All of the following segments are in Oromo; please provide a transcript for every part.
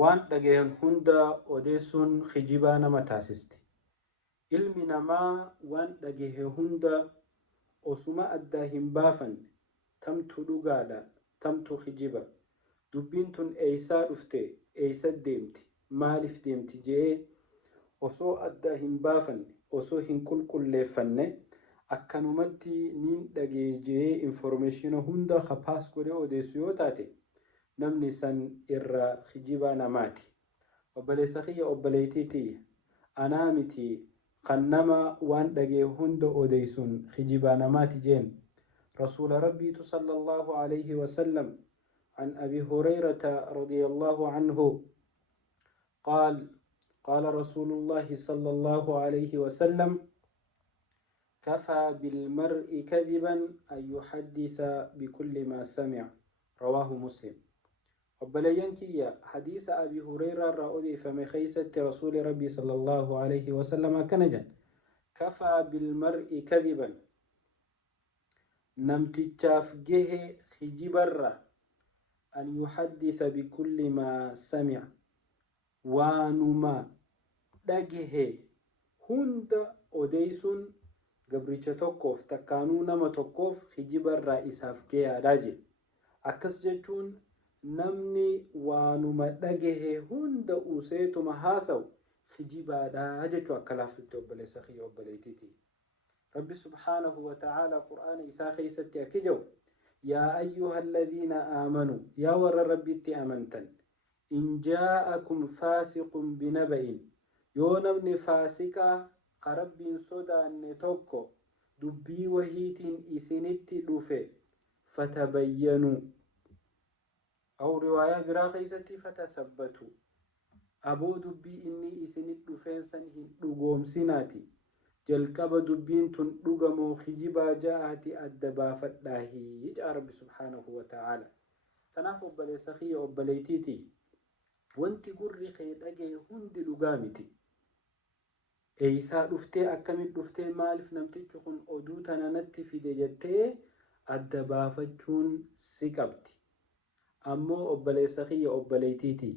waan dhagayan hunda odeessuun kijibaa nama taasisti. Ilmi namaa waan dhagaye hunda osuma addaa hin baafanne tamtu dhugaadha tamtu kijiba, dubbiin tun eeysaa dhufte eeysa deemti maaliif deemti jee osoo addaa hin baafanne osoo hin qulqulleeffanne akkanumatti niin dhagee jee informeeshina hunda kapaas godhee odeessu yoo taate namni san irra kijibaa namaati. Obboleessa kiyya obboleettiitii anaa miti kan nama waan dhagee hunda odeessuun kijibaa namaati jeen. رسول ربي صلى الله عليه وسلم عن أبي هريرة رضي الله عنه قال قال رسول الله صلى الله عليه وسلم كفى بالمرء كذبا أن يحدث بكل ما سمع رواه مسلم. وبلينكي حديث أبي هريرة رأودي فمخيسة رسول ربي صلى الله عليه وسلم كنجا كفى بالمرء كذبا نمتجاف جه خجبرة أن يحدث بكل ما سمع وانما دجه هند أديسون قبرتش توقف تكانو نما توقف خجبرة إساف جه راجي أكس جتون نمني وانما دجه هند أوسيتو محاسو خجبرة راجي وكلاف التوبة لسخي وبليتيتي. رب سبحانه وتعالى قرآن إساخي ستي أكجو يا أيها الذين آمنوا يا ور ربي أمنتن إن جاءكم فاسق بنبأ يونم فاسقا قرب صدى نتوكو دبي وهيت إسنت دفع فتبينوا أو رواية براخي ستي فتثبتوا أبو دبي إني إسنت دفين سنهن دقوم سناتي jalqaba dubbiin tun dhugamoo kijibaa ja'aati adda baafadhaahi jedha Rabbi subhaanahu wa ta'ala. Tanaaf obboleessa kiyya obboleettiitii wanti gurri kee dhagaye hundi dhugaa miti. Eeysaa dhuftee akkamitti dhuftee maaliif namtichi kun oduu tana natti fide jettee adda baafachuun si qabdi. Ammoo obboleessa kiyya obboleettiitii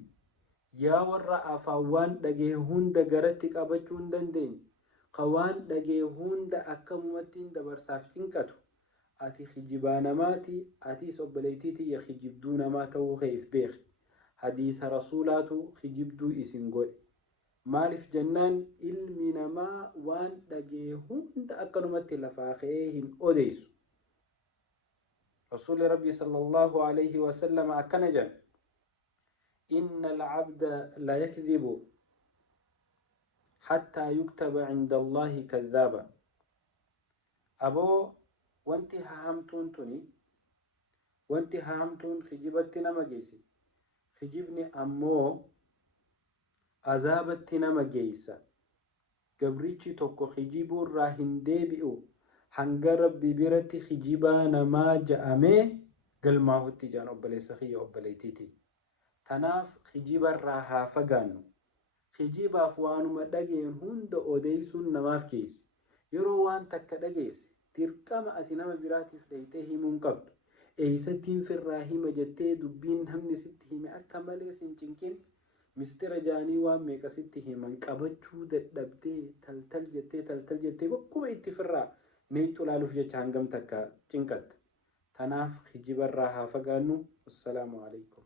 yaa warra afaan waan dhagaye hunda garatti qabachuu hin dandeenye قوان دقي هوند أكممتين دبرساف تنكتو أتي خجبانا ماتي أتي سبليتيتي يخجبدون ما توغيف بيخ حديث رسولاتو خجبدو إسنقل مالف جنان إلمنا ما وان دقي هوند أكممتي لفاخيهن أديسو. رسول ربي صلى الله عليه وسلم أكنجا إن العبد لا يكذب حتى يكتب عند الله كذابا. أبو وانتي هامتون توني وانتي هامتون خجبتنا مجيسي خجبني أمو أزابتنا مجيسا قبريتشي توكو خجيبو راهن ديبئو هنقرب ببيرتي خجيبانا ما جأمي قل ما هو التجان أبلي سخي أبلي تيتي تناف خجيبا راها فقانو kijibaaf waanuma dhageen hunda odeessuun namaaf keessa. Yeroo waan takka dhageesse dirqama ati nama biraatiif dhayitee himuun qabdu. Eeysattiin firraa hima jettee dubbiin namni sitti hime akka malee sin cinqin mistira jaanii waan meeqa sitti himan qabachuu dadhabdee taltal jettee bakkuma itti firraa neeyxu laaluuf jecha hangam takka cinqatta. Tanaaf kijibarraa haa fagaannu. Assalaamu alaikum.